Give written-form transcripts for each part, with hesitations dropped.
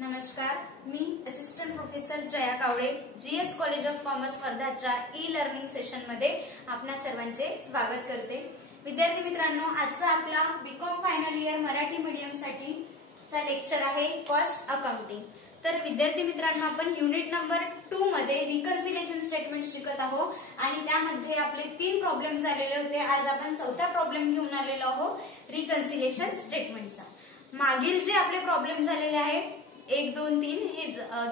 नमस्कार, मी assistant professor Jaya Kawale, GS college of commerce वर्धाच्या ई लर्निंग सेशन मध्ये आपणा सर्वांचे स्वागत करते। विद्यार्थी मित्रांनो, आजचा आपला BCom final year Marathi medium साठीचा लेक्चर आहे कॉस्ट अकाउंटिंग। तर विद्यार्थी मित्रांनो, आपण युनिट नंबर 2 मध्ये रिकन्सिलिएशन स्टेटमेंट शिकत आहोत आणि त्यामध्ये आपले 3 प्रॉब्लेम झालेले होते। आज आपण चौथा प्रॉब्लेम घेऊन आलेलो आहोत रिकन्सिलिएशन स्टेटमेंटचा। मागील जे आपले प्रॉब्लेम झालेले आहेत 1, 2, 3 हे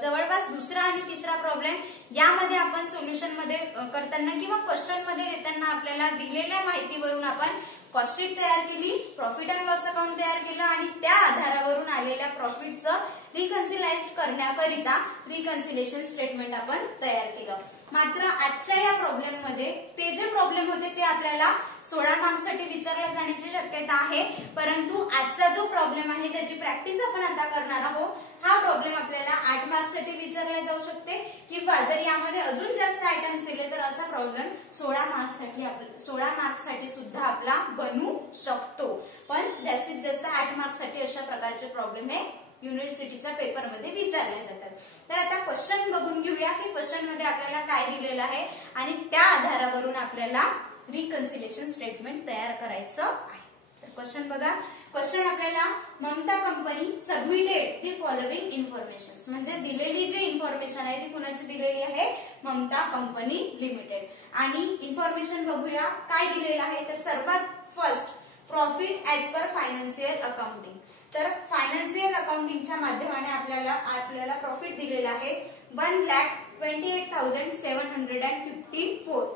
जवळपास दुसरा आणि तिसरा प्रॉब्लेम यामध्ये आपण सोल्युशन मध्ये करताना किंवा क्वेश्चन मध्ये देताना आपल्याला दिलेल्या माहितीवरून आपण कॉस्ट शीट तयार केली, प्रॉफिट अँड लॉस अकाउंट तयार केलं आणि त्या आधारावरून आलेल्या प्रॉफिटचं रिकन्सिलाइज करण्याकरिता रिकन्सिलिएशन स्टेटमेंट आपण तयार केलं। मात्र आजच्या या प्रॉब्लेम मध्ये ते जे प्रॉब्लेम होते ते आपल्याला 16 मार्क्ससाठी विचारले जाण्याची शक्यता आहे, परंतु आजचा जो प्रॉब्लेम आहे ज्याची प्रॅक्टिस आपण आता करणार आहोत हा प्रॉब्लेम आपल्याला 8 मार्क्ससाठी विचारला जाऊ शकते किंवा जर यामध्ये अजून जास्त आयटम्स दिले तर असा प्रॉब्लेम 16 मार्क्ससाठी सुद्धा आपला बनू शकतो। पण जास्तीत जास्त 8 मार्क्ससाठी अशा प्रकारचे प्रॉब्लेम हे युनिव्हर्सिटीच्या पेपर मध्ये विचारले जातात। तर आता क्वेश्चन बघून घेऊया की क्वेश्चन मध्ये आपल्याला काय दिलेलं आहे आणि त्या आधारावरून आपल्याला रिकन्सिलिएशन स्टेटमेंट तयार करायचं आहे। तर क्वेश्चन बघा, क्वेश्चन आपल्याला Mamta company submitted the following information, म्हणजे दिलेली जी इन्फॉर्मेशन आहे ती कुणाची दिलेली आहे, ममता कंपनी लिमिटेड। आणि इन्फॉर्मेशन बघूया काय दिलेलं आहे। तर सर्वात first profit as per financial accounting. तर फायनान्शियल अकाउंटिंगच्या माध्यमाने आपल्याला प्रॉफिट दिलेला आहे 1,28,754।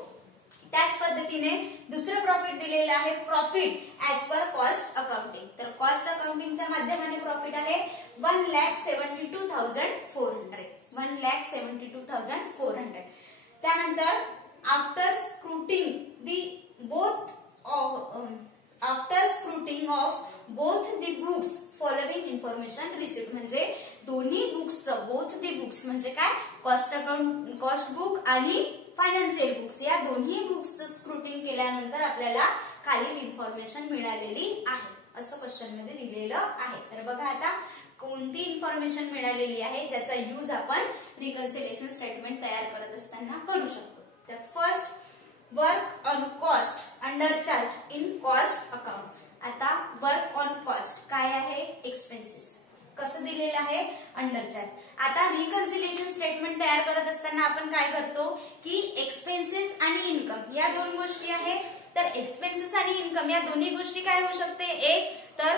त्याच पद्धतीने दुसरं प्रॉफिट दिलेलं आहे profit as per cost accounting. तर कॉस्ट अकाउंटिंगच्या माध्यमाने प्रॉफिट आहे 1,72,400। 1,72,400। त्यानंतर after scrutiny of both the books following information received, म्हणजे दोन्ही बुक्सचं बोथ दी बुक्स म्हणजे काय, कॉस्ट बुक आणि फायनान्शियल बुक्स या दोन्ही बुक्सचं स्क्रूटिंग केल्यानंतर आपल्याला खालील इन्फॉर्मेशन मिळालेली आहे असं क्वेश्चन मध्ये दिलेलं आहे। तर बघा आता कोणती इन्फॉर्मेशन मिळालेली आहे ज्याचा यूज आपण रिकन्सिलिएशन स्टेटमेंट तयार करत असताना करू शकतो। तर first, work on cost under charge in cost account. आता वर्क ऑन कॉस्ट काय आहे, एक्सपेन्सेस कसं दिलेलं आहे, अंडर चार्ज। आता रिकन्सिलिएशन स्टेटमेंट तयार करत असताना आपण काय करतो की एक्सपेन्सेस आणि इन्कम या दोन गोष्टी आहेत। तर एक्सपेन्सेस आणि इन्कम या दोन्ही गोष्टी काय होऊ शकते, एक तर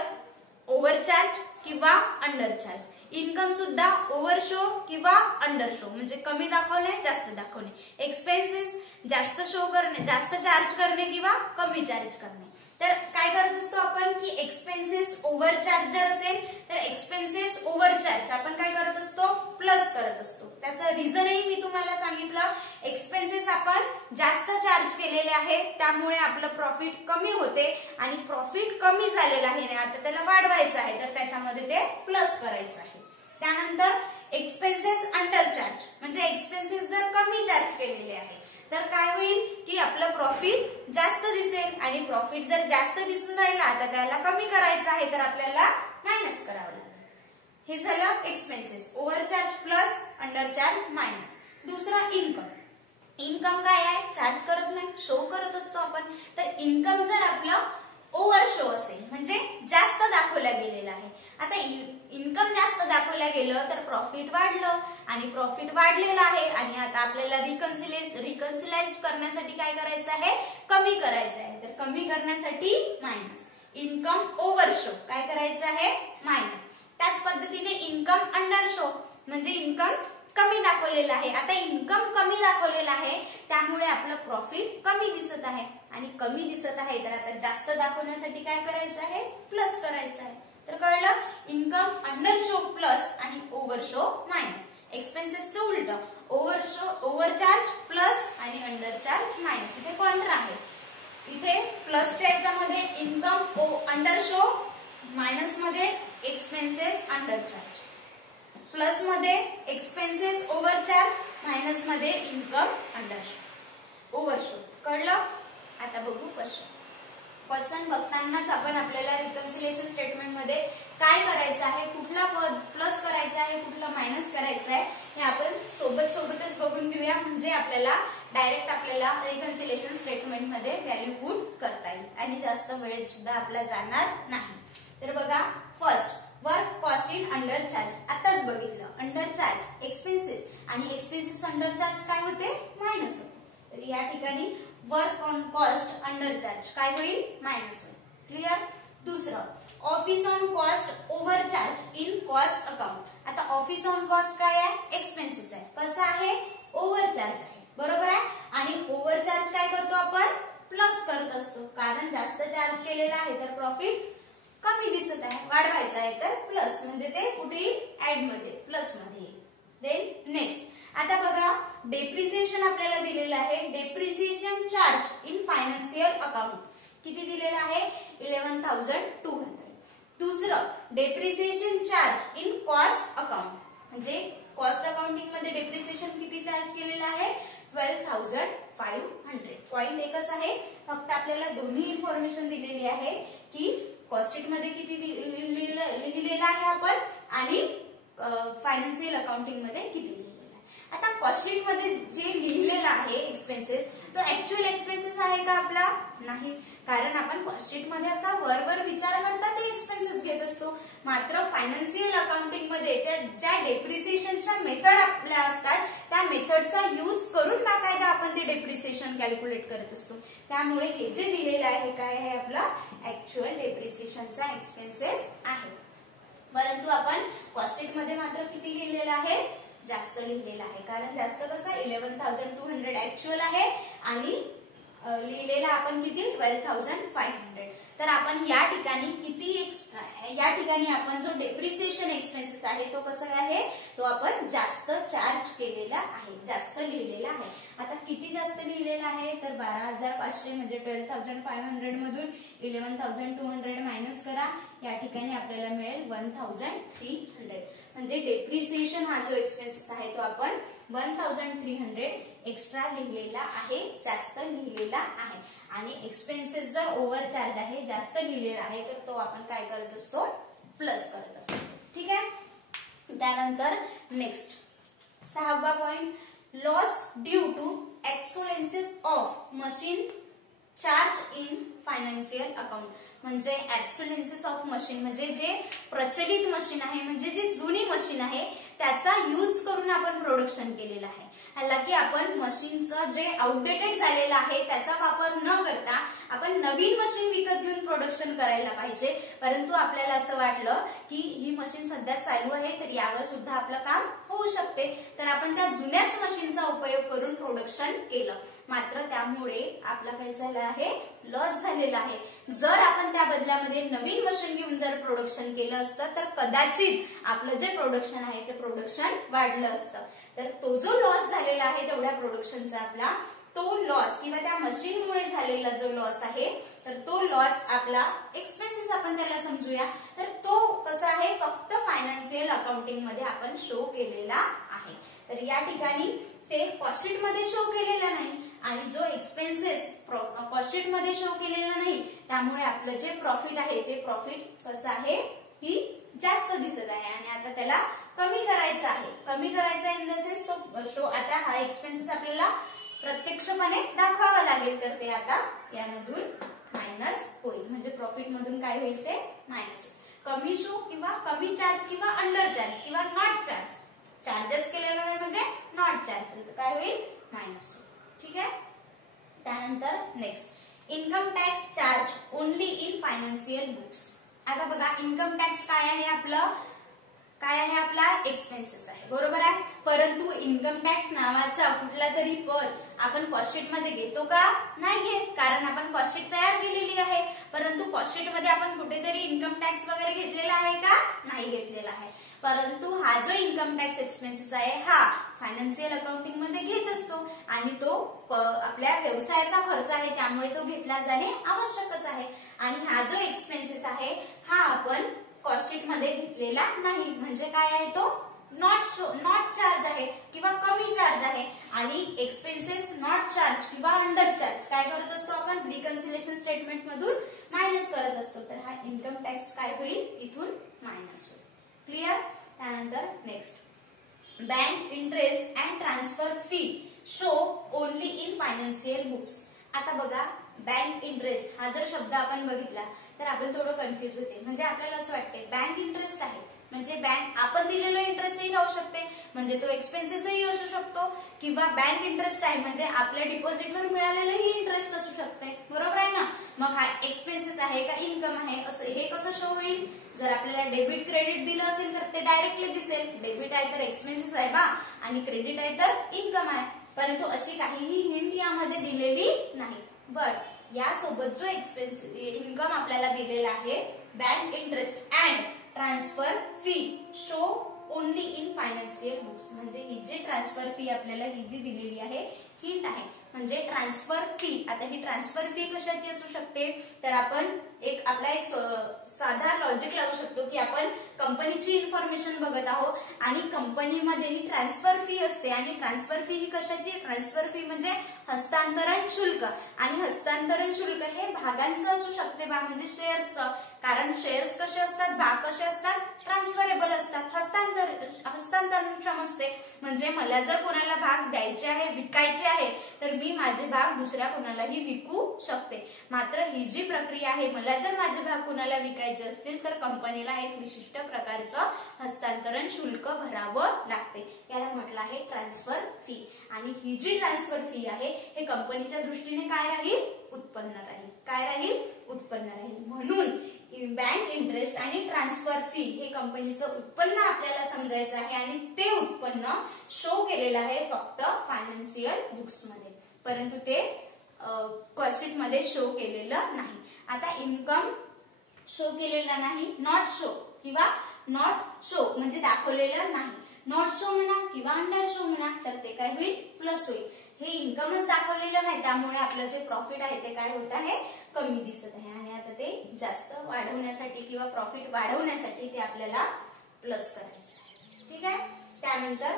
ओव्हरचार्ज किंवा अंडर चार्ज। इन्कम सुद्धा ओव्हर शो किंवा अंडर शो, म्हणजे कमी दाखवणे जास्त दाखवणे। एक्सपेन्सेस जास्त शो करणे, जास्त चार्ज करणे किंवा कमी चार्ज करणे। तर काय करत असतो आपण की एक्सपेन्सेस ओव्हर चार्ज जर असेल तर एक्सपेन्सेस ओव्हर चार्ज आपण काय करत असतो, प्लस करत असतो। त्याचं रिझनही मी तुम्हाला सांगितलं, एक्सपेन्सेस आपण जास्त चार्ज केलेले आहे त्यामुळे आपलं प्रॉफिट कमी होते आणि प्रॉफिट कमी झालेलं आहे ना, आता त्याला वाढवायचं आहे तर त्याच्यामध्ये ते प्लस करायचं आहे। त्यानंतर एक्सपेन्सेस अंडर चार्ज म्हणजे एक्सपेन्सेस जर कमी चार्ज केलेले आहे तर काय होईल की आपलं प्रॉफिट जास्त दिसेल आणि प्रॉफिट जर जास्त दिसून राहिला तर त्याला कमी करायचं आहे तर आपल्याला मायनस करावं लागेल। हे झालं expenses, over charge plus under charge minus. दुसरा इन्कम। इन्कम काय आहे, चार्ज करत नाही, शो करत असतो आपण। तर इन्कम जर आपलं ओव्हर शो असेल म्हणजे जास्त दाखवला गेलेला आहे। आता इन्कम जास्त दाखवलं गेलं तर प्रॉफिट वाढलं आणि प्रॉफिट वाढलेलं आहे आणि आता आपल्याला रिकन्सिलाइज करण्यासाठी काय करायचं आहे, कमी करायचं आहे। तर कमी करण्यासाठी मायनस, इन्कम ओव्हर शो काय करायचं आहे, मायनस। त्याच पद्धतीने इन्कम अंडर शो म्हणजे इन्कम कमी दाखवलेलं आहे। आता इन्कम कमी दाखवलेलं आहे त्यामुळे आपलं प्रॉफिट कमी दिसत आहे आणि कमी दिसत आहे तर आता जास्त दाखवण्यासाठी काय करायचं आहे, प्लस करायचं आहे। तर कळलं, इन्कम अंडर शो प्लस आणि ओव्हर शो मायनस। एक्सपेन्सेसचं उलट, ओव्हर चार्ज प्लस आणि अंडर चार्ज मायनस। इथे कॉन्ट्रा आहे, इथे प्लसच्या याच्यामध्ये इन्कम अंडर शो, मायनस मध्ये एक्सपेन्सेस अंडर चार्ज, प्लस मध्ये एक्सपेन्सेस ओव्हर चार्ज, मायनस मध्ये income under show, over show. कळलं। आता बघू क्वेश्चन। क्वेश्चन बघतानाच आपण आपल्याला रिकन्सिलिएशन स्टेटमेंट मध्ये काय करायचं आहे, कुठला पद प्लस करायचा आहे, करायचं आहे हे आपण सोबतच बघून घेऊया, म्हणजे आपल्याला डायरेक्ट आपल्याला रिकन्सिलेशन स्टेटमेंट मध्ये व्हॅल्यू पुट करता येईल आणि जास्त वेळ सुद्धा आपला जाणार नाही. तर बघा, first work cost in under charge. आताच बघितलं, अंडर चार्ज एक्सपेन्सेस आणि एक्सपेन्सेस अंडर चार्ज काय होते, मायनस होते. तर या ठिकाणी work on cost under charge काय होईल, मायनस होईल. क्लिअर. दुसरं, office on cost over charge in cost account. आता ऑफिस ऑन कॉस्ट काय आहे, एक्सपेन्सेस आहे. कसं आहे, ओव्हर चार्ज आहे, बरोबर आहे. आणि ओव्हर चार्ज काय करतो आपण, प्लस करत असतो, कारण जास्त चार्ज केलेला आहे तर प्रॉफिट कमी दिसत आहे, वाढवायचा आहे तर प्लस, म्हणजे ते कुठे ऍड मध्ये प्लस मध्ये येईल. देन नेक्स्ट, आता बघा डेप्रिसिएशन आपल्याला दिलेलं आहे. Depreciation charge in financial account किती दिलेलं आहे, 11,200. दुसरं, depreciation charge in cost account, म्हणजे कॉस्ट अकाउंटिंग मध्ये डेप्रिसिएशन किती चार्ज केलेलं आहे, 12,500. पॉइंट एकच आहे, फक्त आपल्याला दोन्ही इन्फॉर्मेशन दिलेली आहे की कॉस्ट मध्ये किती लिहिलेलं आहे आपण आणि फायनान्शियल अकाउंटिंग मध्ये किती लिहिलेलं आहे. आता कॉस्ट शीट मध्ये जे लिहिलेलं आहे एक्सपेन्सेस, तो ऍक्च्युअल एक्सपेन्सेस आहे का आपला, नाही, कारण आपण कॉस्ट शीट मध्ये असा वर विचार करता ते एक्सपेन्सेस घेत असतो. मात्र फायनान्शियल अकाउंटिंग मध्ये त्या ज्या डेप्रिसिएशनच्या मेथड आपल्या असतात त्या मेथडचा यूज करून बाकायदा आपण ते डेप्रिसिएशन कॅल्क्युलेट करत असतो. त्यामुळे हे जे दिलेलं आहे काय आहे, आपला ऍक्च्युअल डेप्रिसिएशनचा एक्सपेन्सेस आहे. परंतु आपण कॉस्ट शीट मध्ये मात्र किती लिहिलेलं आहे, जास्त लिहिलेलं आहे, कारण जास्त कसं 11,200 ऍक्च्युअल आहे आणि लिहिलेला आपण किती 12,500. तर आपण या ठिकाणी आपण जो डेप्रिसिएशन एक्सपेन्सेस आहे तो कसं आहे, तो आपण जास्त चार्ज केलेला आहे, जास्त लिहिलेला आहे. आता किती जास्त लिहिलेला आहे, तर 12,500 म्हणजे 12,500 मधून 11,200 मायनस करा, या ठिकाणी आपल्याला मिळेल 1,300. म्हणजे डेप्रिसिएशन हा जो एक्सपेन्सेस आहे तो आपण 1,300 एक्स्ट्रा लिहिलेला आहे, जास्त लिहिलेला आहे. आणि एक्सपेन्सेस जर ओव्हर चार्ज आहे, जास्त लिहिलेला आहे, तर तो आपण काय करत असतो, प्लस करत असतो. ठीक आहे. त्यानंतर नेक्स्ट 6वा point, loss due to obsolescence of machine charge in financial account. म्हणजे ऍब्सोलेन्सेस ऑफ मशीन म्हणजे जे प्रचलित मशीन आहे, म्हणजे जी जुनी मशीन आहे त्याचा यूज करून आपण प्रोडक्शन केलेलं आहे. हालाकी आपण मशीनचं जे आउटडेटेड झालेलं आहे त्याचा वापर न करता आपण नवीन मशीन विकत घेऊन प्रोडक्शन करायला पाहिजे. परंतु आपल्याला असं वाटलं की ही मशीन सध्या चालू आहे तर यावर सुद्धा आपलं काम होऊ शकते, तर आपण त्या जुन्याच मशीनचा उपयोग करून प्रोडक्शन केलं. मात्र त्यामुळे आपला काय झालं आहे, लॉस झालेला आहे. जर आपण त्या बदल्यामध्ये नवीन मशीन घेऊन जर प्रोडक्शन केलं असतं तर कदाचित आपलं जे प्रोडक्शन आहे ते प्रोडक्शन वाढलं असतं. तर तो जो लॉस झालेला आहे तेवढ्या प्रोडक्शनचा आपला तो लॉस किंवा त्या मशीनमुळे झालेला जो लॉस आहे तर तो लॉस आपला एक्सपेन्सेस आपण त्याला समजूया. तर तो कसा आहे, फक्त फायनान्शियल अकाउंटिंग मध्ये आपण शो केलेला आहे. तर या ठिकाणी ते कॉस्ट शीट मध्ये शो केलेला नाही आणि जो एक्सपेन्सेस कॉस्ट शीट मध्ये शो केलेला नाही, त्यामुळे आपलं जे प्रॉफिट आहे ते प्रॉफिट कसं आहे की जास्त दिसत आहे आणि आता त्याला कमी करायचं आहे. कमी करायचा इन द सेन्स तो शो, आता हा एक्सपेन्सेस आपल्याला प्रत्यक्षपणे दाखवावा लागेल, तर ते आता यामधून मायनस होईल. म्हणजे प्रॉफिट मधून काय होईल, ते मायनस होईल. कमी शो किंवा कमी चार्ज किंवा अंडर चार्ज किंवा नॉट चार्ज, चार्जेस केलेला नाही म्हणजे नॉट चार्ज, तर काय होईल, मायनस होईल. ठीक आहे. त्यानंतर next, income tax charge only in financial books. आता बघा, इन्कम टॅक्स काय आहे आपलं, काय आहे आपला एक्सपेन्सेस आहे, बरोबर आहे. परंतु इन्कम टॅक्स नावाचा कुठला तरी पद आपण कॉस्ट शीट मध्ये घेतो का, नाही घेत, कारण आपण कॉस्ट शीट तयार केलेली आहे. परंतु कॉस्ट शीट मध्ये आपण कुठेतरी इन्कम टॅक्स वगैरे घेतलेला आहे का, नाही घेतलेला आहे. परंतु हा जो इन्कम टॅक्स एक्सपेन्सेस आहे हा फायनान्शियल अकाउंटिंग मध्ये घेत असतो आणि तो आपल्या व्यवसायाचा खर्च आहे, त्यामुळे तो घेतला जाणे आवश्यकच आहे. आणि हा जो एक्सपेन्सेस आहे हा आपण कॉस्ट शीट मध्ये घेतलेला नाही, म्हणजे काय आहे, तो नॉट चार्ज आहे किंवा कमी चार्ज आहे. आणि एक्सपेन्सेस नॉट चार्ज किंवा अंडर चार्ज काय करत असतो आपण, रिकन्सिलेशन स्टेटमेंट मधून मायनस करत असतो. तर हा इन्कम टॅक्स काय होईल, इथून मायनस होईल. क्लिअर. त्यानंतर next, bank interest and transfer fee show only in financial books. आता बघा, बँक इंटरेस्ट हा जर शब्द आपण बघितला तर आपण थोडं कन्फ्युज होते. म्हणजे आपल्याला असं वाटते बँक इंटरेस्ट आहे म्हणजे बँक आपण दिलेला इंटरेस्टही राहू शकते, म्हणजे तो एक्सपेन्सेसही असू शकतो, किंवा बँक इंटरेस्ट आहे म्हणजे आपल्या डिपॉझिटवर मिळालेलंही इंटरेस्ट असू शकते. बरोबर आहे ना. मग हा एक्सपेन्सेस आहे का इन्कम आहे असं हे कसं शो होईल. जर आपल्याला डेबिट क्रेडिट दिलं असेल तर ते डायरेक्टली दिसेल. डेबिट आहे तर एक्सपेन्सेस आहे बा आणि क्रेडिट आहे तर इन्कम आहे. परंतु अशी काहीही हिंट यामध्ये दिलेली नाही. बट यासोबत जो एक्सपेन्स इन्कम आपल्याला दिलेला आहे bank interest and transfer fee show only in financial books, म्हणजे ही जी ट्रान्सफर फी आपल्याला ही जी दिलेली आहे हिंट आहे. म्हणजे ट्रान्सफर फी, आता ही ट्रान्सफर फी कशाची असू शकते तर आपण आपला एक साधा लॉजिक लावू शकतो की आपण कंपनीची इन्फॉर्मेशन बघत आहोत आणि कंपनीमध्ये ही ट्रान्सफर फी असते. आणि ट्रान्सफर फी ही कशाची, ट्रान्सफर फी म्हणजे हस्तांतरण शुल्क. आणि हस्तांतरण शुल्क हे भागांचं असू शकते बा, म्हणजे शेअर्सचं. कारण शेअर्स कसे असतात, भाग कसे असतात, ट्रान्सफरेबल असतात, हस्तांतरणक्षम असते. म्हणजे मला जर कोणाला भाग द्यायचे आहे, विकायचे आहे तर मी माझे भाग दुसऱ्या कोणालाही विकू शकते. मात्र ही जी प्रक्रिया आहे, मला जर माझे भाग कोणाला विकायचे असतील तर कंपनीला एक विशिष्ट प्रकारचं हस्तांतरण शुल्क भरावं लागते. याला म्हटलं आहे ट्रान्सफर फी. आणि ही जी ट्रान्सफर फी आहे हे कंपनीच्या दृष्टीने काय राहील, उत्पन्न राहील. काय राहील, उत्पन्न राहील. म्हणून बँक इंटरेस्ट आणि ट्रान्सफर फी हे कंपनीचं उत्पन्न आपल्याला समजायचं आहे आणि ते उत्पन्न शो केलेलं आहे फक्त फायनान्शियल बुक्स मध्ये, परंतु ते कॉस्टशीट मध्ये शो केलेलं नाही. आता इन्कम शो केलेला नाही, नॉट शो किंवा नॉट शो म्हणजे दाखवलेलं नाही. नॉट शो म्हणा किंवा अंडर शो म्हणा तर ते काय होईल, प्लस होईल. हे इन्कमच दाखवलेलं नाही त्यामुळे आपलं जे प्रॉफिट आहे ते काय होत आहे, कमी दिसत आहे. आणि आता ते जास्त वाढवण्यासाठी किंवा प्रॉफिट वाढवण्यासाठी ते आपल्याला प्लस करायचं आहे. ठीक आहे. त्यानंतर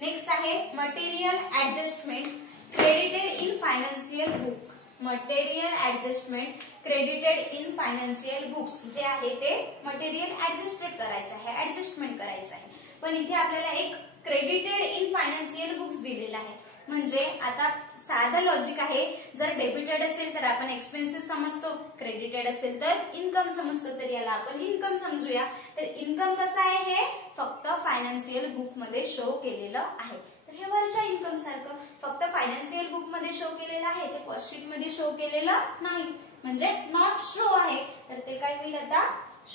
नेक्स्ट आहे material adjustment credited in financial book. Material adjustment credited in financial books जे आहे ते मटेरियल ऍडजस्टेड करायचं आहे, ऍडजस्टमेंट करायचं आहे. पण इथे आपल्याला एक क्रेडिटेड इन फायनान्शियल बुक्स दिलेला आहे. म्हणजे आता साधं लॉजिक आहे, जर डेबिटेड असेल तर आपण एक्सपेन्सेस समजतो, क्रेडिटेड असेल तर इन्कम समजतो, तर याला आपण इन्कम समजूया. तर इन्कम कसं आहे, हे फक्त फायनान्शियल बुक मध्ये शो केलेलं आहे. तर हे वरच्या इन्कम सारखं फक्त फायनान्शियल बुक मध्ये शो केलेलं आहे, ते कॉस्टशीट मध्ये शो केलेलं नाही, म्हणजे नॉट शो आहे. तर ते काय होईल, आता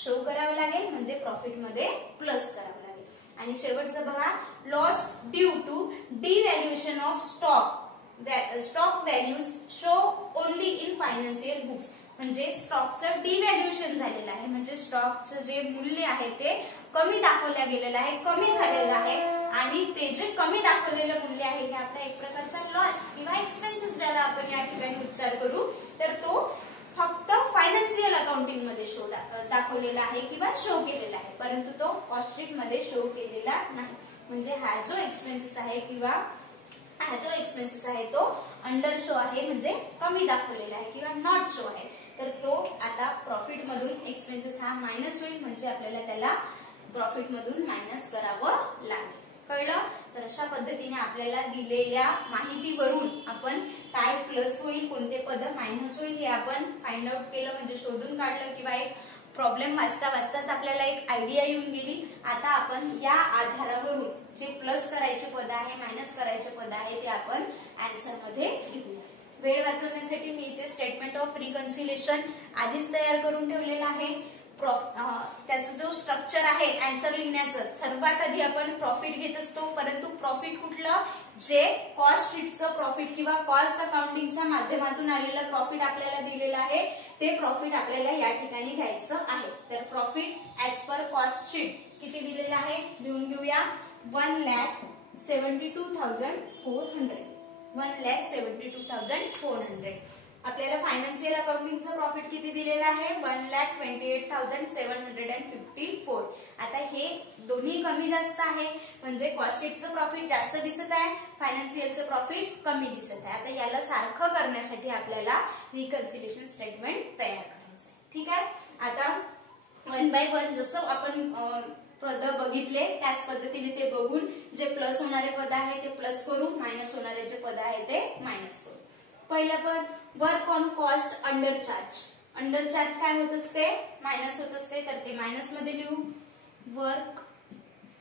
शो करावं लागेल, म्हणजे प्रॉफिट मध्ये प्लस करावं लागेल. आणि शेवटचं बघा, loss due to devaluation of stock values show only in financial books. म्हणजे स्टॉकचं डिव्हॅल्युएशन झालेलं आहे, म्हणजे स्टॉकचं जे मूल्य आहे ते कमी दाखवलं गेलेलं आहे, कमी झालेलं आहे. आणि ते जे कमी दाखवलेलं मूल्य आहे हे आपला एक प्रकारचा लॉस किंवा एक्सपेन्सेस ज्याला आपण या ठिकाणी उच्चार करू, तर तो फक्त फायनान्शियल अकाउंटिंग मध्ये शो दाखवलेला आहे किंवा शो केलेला आहे, परंतु तो कॉस्टशीट मध्ये शो केलेला नाही. म्हणजे हा जो एक्सपेन्सेस आहे किंवा हा जो एक्सपेन्सेस आहे तो अंडर शो आहे, म्हणजे कमी दाखवलेला आहे किंवा नॉट शो आहे. तर तो आता प्रॉफिट मधून एक्सपेन्सेस हा मायनस होईल, म्हणजे आपल्याला त्याला प्रॉफिट मधून मायनस करावं लागेल. कळलं. तर अशा पद्धतीने आपल्याला दिलेल्या माहितीवरून आपण काय प्लस होईल, कोणते पद मायनस होईल हे आपण फाइंड आउट केलं, म्हणजे शोधून काढलं, किंवा एक प्रॉब्लेम वाचताच आपल्याला एक आयडिया येऊन गेली. आता आपण या आधारावरून जे प्लस करायचे पद आहे, मायनस करायचे पद आहे ते आपण आन्सर मध्ये लिहूया. वेळ वाचवण्यासाठी मी इथे स्टेटमेंट ऑफ रिकन्सिलेशन आधीच तयार करून ठेवलेला आहे. त्याचा जो स्ट्रक्चर आहे आन्सर लिहिण्याचं, सर्वात आधी आपण प्रॉफिट घेत असतो, परंतु प्रॉफिट कुठलं, जे कॉस्ट शीटचं प्रॉफिट किंवा कॉस्ट अकाउंटिंगच्या माध्यमातून आलेलं प्रॉफिट आपल्याला दिलेलं आहे, ते प्रॉफिट आपल्याला या ठिकाणी घ्यायचं आहे. तर profit as per cost sheet किती दिलेलं आहे लिहून घेऊया, 1,72,400. 1,72,400. आपल्याला फायनान्शियल अकाउंटिंगचं प्रॉफिट किती दिलेलं आहे, 1,28,754. आता हे दोन्ही कमी जास्त आहे, म्हणजे कॉस्टशीटचं प्रॉफिट जास्त दिसत आहे, फायनान्शियलचं प्रॉफिट कमी दिसत आहे. आता याला सारखं करण्यासाठी आपल्याला रिकन्सिलेशन स्टेटमेंट तयार करायचं आहे. ठीक आहे. आता 1 बाय 1 जसं आपण पद बघितले त्याच पद्धतीने ते बघून जे प्लस होणारे पद आहे ते प्लस करू, मायनस होणारे जे पद आहे ते मायनस करू. पहिलं पद work on cost under charge. Under charge काय होत असते, मायनस होत असते, तर ते मायनस मध्ये लिहू. Work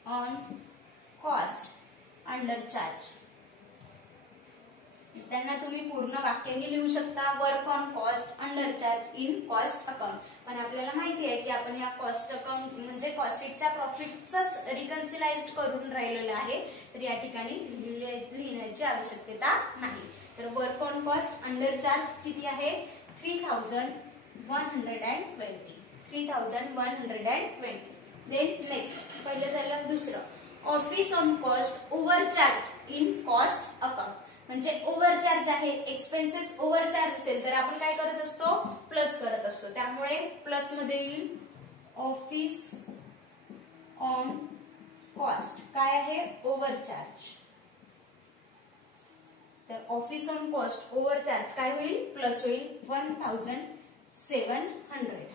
on cost under charge. त्यांना तुम्ही पूर्ण वाक्यही लिहू शकता. Work on cost under charge in cost account. पण आपल्याला माहिती आहे की आपण या कॉस्ट अकाउंट म्हणजे कॉस्ट शीटच्या प्रॉफिटच रिकन्सिलाइज करून राहिलेलं आहे, तर या ठिकाणी लिहिण्याची आवश्यकता नाही. तर work on cost under charge किती आहे, 3120. 3120. देन नेक्स्ट पहिलं झालं. दुसरं office on cost overcharge in cost account. म्हणजे ओव्हरचार्ज आहे, एक्सपेन्सेस ओव्हरचार्ज असेल तर आपण काय करत असतो, प्लस करत असतो. त्यामुळे प्लस मध्ये येईल ऑफिस ऑन कॉस्ट. काय आहे, ओव्हरचार्ज. तर ऑफिस ऑन कॉस्ट ओव्हरचार्ज काय होईल, प्लस होईल 1700.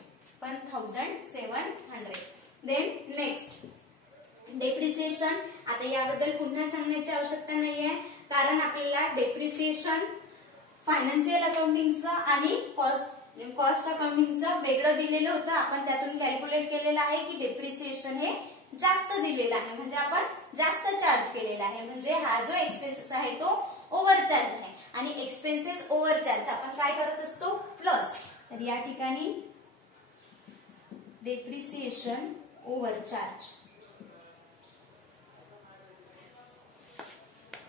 1700. Then next depreciation. आता याबद्दल पुन्हा सांगण्याची आवश्यकता नाहीये, कारण आपल्याला डेप्रिसिएशन फायनान्शियल अकाउंटिंगचं आणि कॉस्ट अकाउंटिंगचं वेगळं दिलेलं होतं. आपण त्यातून कॅल्क्युलेट केलेलं आहे की डेप्रिसिएशन हे जास्त दिलेलं आहे, म्हणजे आपण जास्त चार्ज केलेला आहे. म्हणजे हा जो एक्सपेन्सेस आहे तो ओव्हरचार्ज आहे आणि एक्सपेन्सेस ओव्हरचार्ज आपण काय करत असतो, प्लस. तर या ठिकाणी डेप्रिसिएशन ओव्हरचार्ज.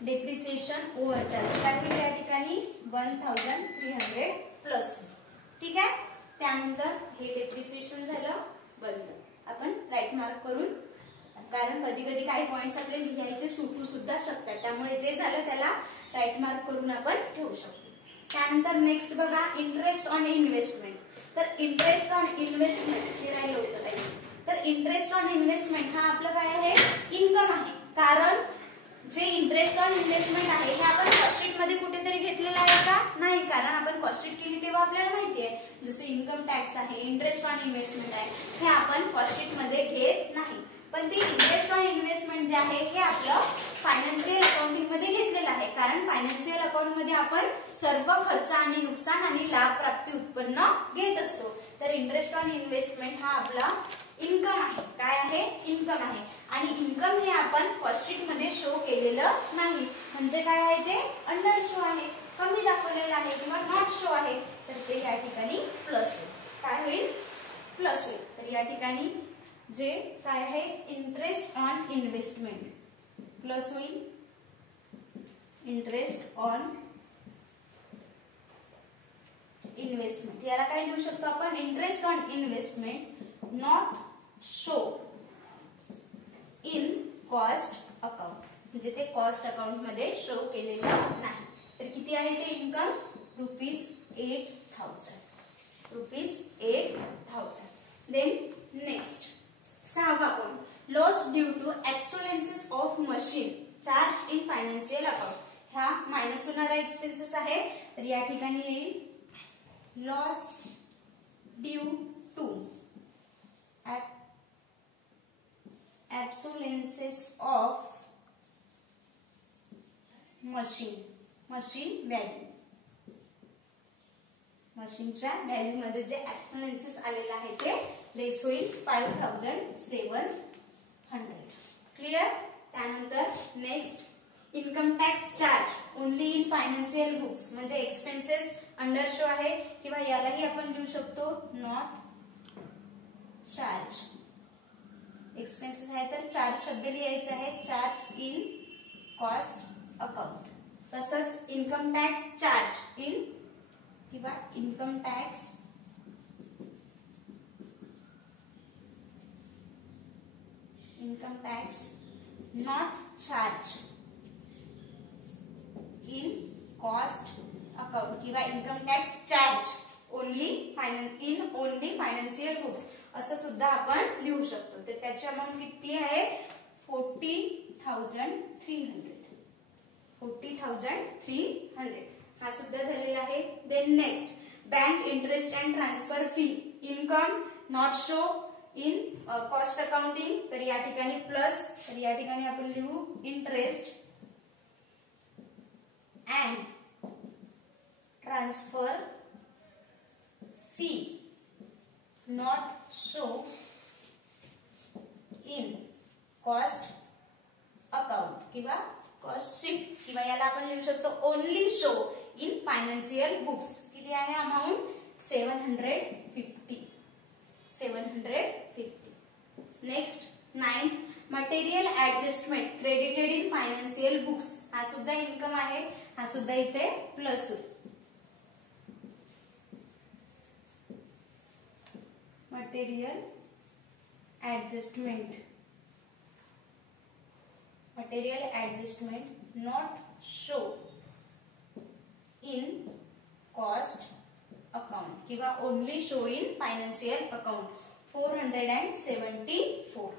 डेप्रिसिएशन ओव्हरचार्ज काय होईल या ठिकाणी 1300 प्लस. ठीक आहे. त्यानंतर हे डेप्रिसिएशन झालं बंद. आपण राईट मार्क करून, कारण कधी कधी काही पॉइंट्स आपले लिहायचे सुटू सुद्धा शकतात, त्यामुळे जे झालं त्याला राईट मार्क करून आपण ठेवू शकतो. त्यानंतर नेक्स्ट बघा इंटरेस्ट ऑन इन्व्हेस्टमेंट. तर इंटरेस्ट ऑन इन्व्हेस्टमेंट हे राहिलं होतं काही. तर इंटरेस्ट ऑन इन्व्हेस्टमेंट हा आपलं काय आहे, इन्कम आहे. कारण जे इंटरेस्ट ऑन इन्व्हेस्टमेंट आहे हे आपण कॉस्ट शीट मध्ये कुठेतरी घेतलेलं आहे का, नाही. कारण आपण कॉस्ट शीट केली तेव्हा आपल्याला माहिती आहे, जसे इन्कम टॅक्स आहे, इंटरेस्ट ऑन इन्व्हेस्टमेंट आहे, हे आपण कॉस्ट शीट मध्ये घेत नाही. पण ते इंटरेस्ट ऑन इन्व्हेस्टमेंट जे आहे हे आपलं फायनान्शियल अकाउंटिंग मध्ये घेतलेलं आहे. कारण फायनान्शियल अकाउंट मध्ये आपण सर्व खर्च आणि नुकसान आणि लाभ प्राप्ती उत्पन्न घेत असतो. तर इंटरेस्ट ऑन इन्व्हेस्टमेंट हा आपला इन्कम आहे. काय आहे, इन्कम आहे. आणि इन्कम हे आपण कॉस्ट शीट मध्ये शो केलेलं नाही. म्हणजे काय आहे, ते अंडर शो आहे, कमी दाखवलेलं आहे किंवा नॉट शो आहे. तर ते या ठिकाणी प्लस होईल. काय होईल, प्लस होईल. तर या ठिकाणी जे काय आहे, इंटरेस्ट ऑन इन्व्हेस्टमेंट प्लस होईल. इंटरेस्ट ऑन इन्व्हेस्टमेंट याला काय लिहू शकतो आपण, interest on investment not show in cost account. म्हणजे ते कॉस्ट अकाउंट मध्ये शो केलेलं नाही. तर किती आहे ते इन्कम, ₹8,000. ₹8,000. देन नेक्स्ट 6वा point loss due to actual of machine charge in financial account. हा मायनस होणारा एक्सपेन्सेस आहे. तर या ठिकाणी येईल loss due to obsolescence of machine value. मशीनच्या व्हॅल्यू मध्ये जे ऍब्सोलेन्सेस आलेला आहे ते लेस होईल 5,700. क्लिअर. त्यानंतर next income tax charge only in financial books. म्हणजे एक्सपेन्सेस अंडर शो आहे किंवा यालाही आपण लिहू शकतो नॉट चार्ज. एक्सपेन्सेस आहे तर चार्ज शब्द लिहायचा आहे, चार्ज इन कॉस्ट अकाउंट. तसंच इन्कम टॅक्स चार्ज इन किंवा income tax not charge in cost account किंवा income tax charge only financial books असं सुद्धा आपण लिहू शकतो. तर त्याची अमाऊंट किती आहे, 40,300. 40,300 हा सुद्धा झालेला आहे. Then next bank interest and transfer fee income not show in cost accounting, तर या ठिकाणी प्लस, तर या ठिकाणी आपण लिहू interest and transfer fee not show in cost account किंवा कॉस्ट शीट, किंवा याला आपण लिहू शकतो only show in financial books. किती आहे amount? 750. Next 9th, material adjustment credited in financial books. हा सुद्धा इन्कम आहे, हा सुद्धा इथे प्लस होईल. Material adjustment not show in cost account किंवा only show in financial account 474.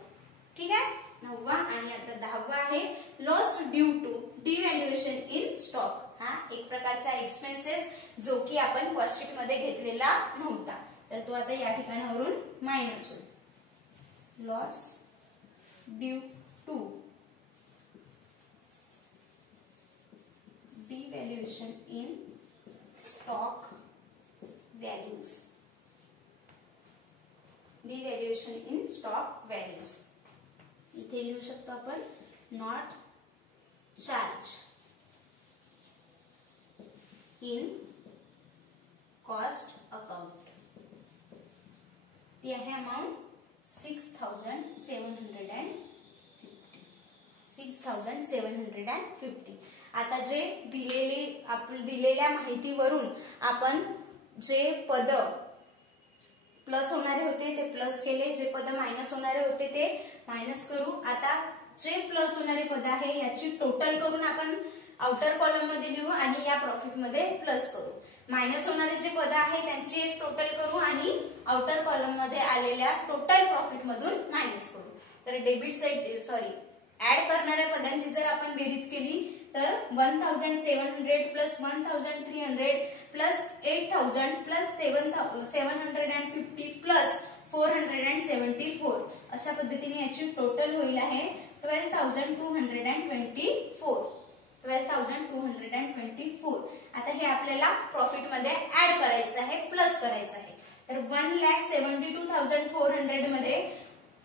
ठीक आहे. 9वा आणि आता 10वा आहे loss due to devaluation in stock. हा एक प्रकारचा एक्सपेन्सेस जो की आपण कॉस्ट शीट मध्ये घेतलेला नव्हता, तर तो आता या ठिकाणावरून मायनस होईल. Loss due to devaluation in stock values. Devaluation in stock values इथे लिहू शकतो आपण not charge in cost account. ती आहे अमाऊंट 6,750. आता जे दिलेल्या माहितीवरून आपण जे पद प्लस होणारे होते ते प्लस केले, जे पद मायनस होणारे होते ते मायनस करू. आता जे प्लस होणारे पद आहे याची टोटल करून आपण आउटर कॉलम मध्ये लिहू आणि या प्रॉफिट मध्ये प्लस करू. मायनस होणारे जे पद आहे त्यांची एक टोटल करू आणि आउटर कॉलम मध्ये आलेल्या टोटल प्रॉफिट मधून मायनस करू. तर डेबिट साइड ऍड करणाऱ्या पदांची जर आपण बेरीज केली तर 1,700 प्लस 1,300 प्लस 8,000 प्लस 750 प्लस 474 अशा पद्धतीने याची टोटल होईल आहे 12,224. 12,224. आता हे आपल्याला प्रॉफिट मध्ये ऍड करायचं आहे, प्लस करायचं आहे. तर 1,72,400 मध्ये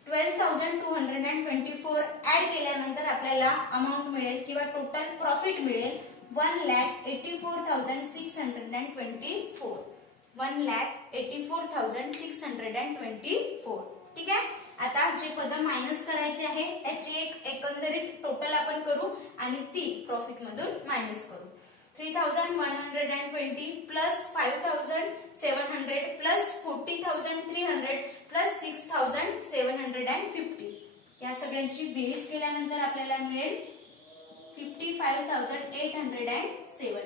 12,224 ऍड केल्यानंतर आपल्याला अमाऊंट मिळेल किंवा टोटल प्रॉफिट मिळेल 1,84,624. 1,84,624. ठीक आहे. आता जे पद मायनस करायचे आहे त्याची एक एकंदरीत टोटल आपण करू आणि ती प्रॉफिट मधून मायनस करू. 3,120 प्लस 5,700 प्लस 40,300 प्लस 6,750 या सगळ्यांची बेरीज केल्यानंतर आपल्याला मिळेल 55,870.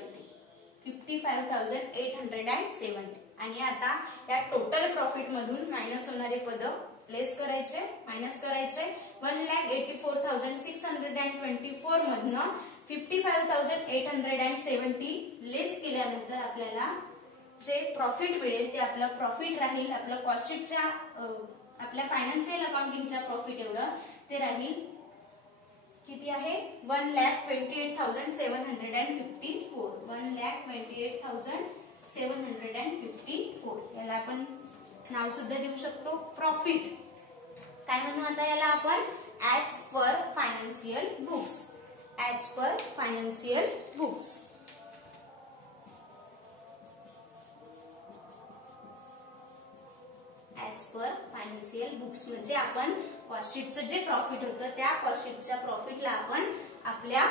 55,870. आणि आता या टोटल प्रॉफिट मधून मायनस होणारे पद प्लेस करायचे, मायनस करायचे. 1,84,624 मधनं 55,870 लेस केल्यानंतर आपल्याला जे प्रॉफिट मिळेल ते आपलं प्रॉफिट राहील. आपलं कॉस्ट शीटच्या आपल्या फायनान्शियल अकाउंटिंगच्या प्रॉफिट एवढं ते राहील. किती आहे? 1,28,754. 1,28,754. याला आपण नाव सुद्धा देऊ शकतो प्रॉफिट. काय म्हणू आता याला आपण? As per financial books. As per financial books. As per financial books म्हणजे आपण कॉस्ट शीटचं जे प्रॉफिट होतं त्या कॉस्ट शीटच्या प्रॉफिटला आपण आपल्या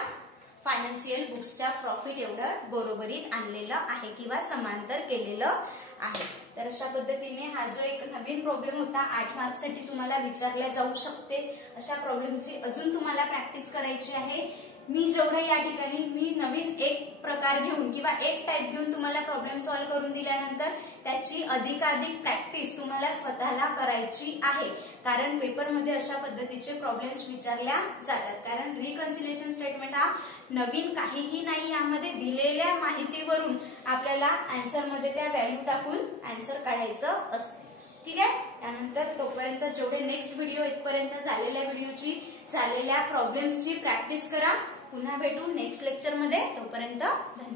फायनान्शियल बुक्सच्या प्रॉफिट एवढं बरोबरीत आणलेलं आहे किंवा समांतर केलेलं आहे. तर अशा पद्धतीने हा जो एक नवीन प्रॉब्लेम होता 8 मार्क्ससाठी तुम्हाला विचारला जाऊ शकते. अशा प्रॉब्लेमची अजून तुम्हाला प्रॅक्टिस करायची आहे. मी जेवढं या ठिकाणी मी नवीन एक प्रकार घेऊन किंवा एक टाइप घेऊन तुम्हाला प्रॉब्लेम सॉल्व्ह करून दिल्यानंतर त्याची अधिकाधिक प्रॅक्टिस तुम्हाला स्वतःला करायची आहे. कारण पेपरमध्ये अशा पद्धतीचे प्रॉब्लेम्स विचारल्या जातात. कारण रिकन्सिलिएशन स्टेटमेंट हा नवीन काहीही नाही. यामध्ये दिलेल्या माहितीवरून आपल्याला आन्सर मध्ये त्या व्हॅल्यू टाकून आन्सर काढायचं असते. ठीक आहे. त्यानंतर तोपर्यंत जेवढे नेक्स्ट व्हिडिओ इथपर्यंत झालेल्या व्हिडिओची झालेल्या प्रॉब्लेम्सची प्रॅक्टिस करा. पुन्हा भेटू नेक्स्ट लेक्चरमध्ये. तोपर्यंत धन्यवाद.